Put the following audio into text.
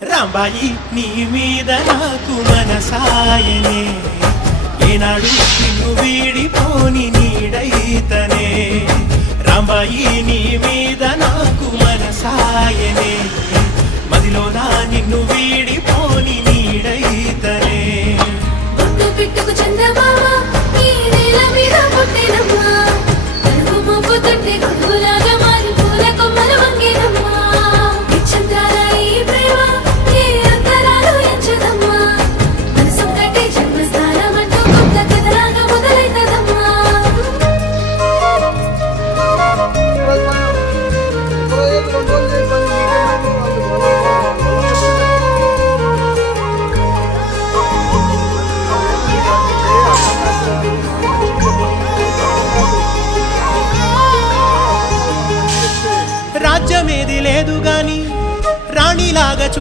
రాంబాయి నీ మీద నాకు మనసాయనే ఏనాడు నిన్ను వీడిపోని నీడైతనే రాంబాయి నీ మీద నాకు మనసాయనే మదిలో నా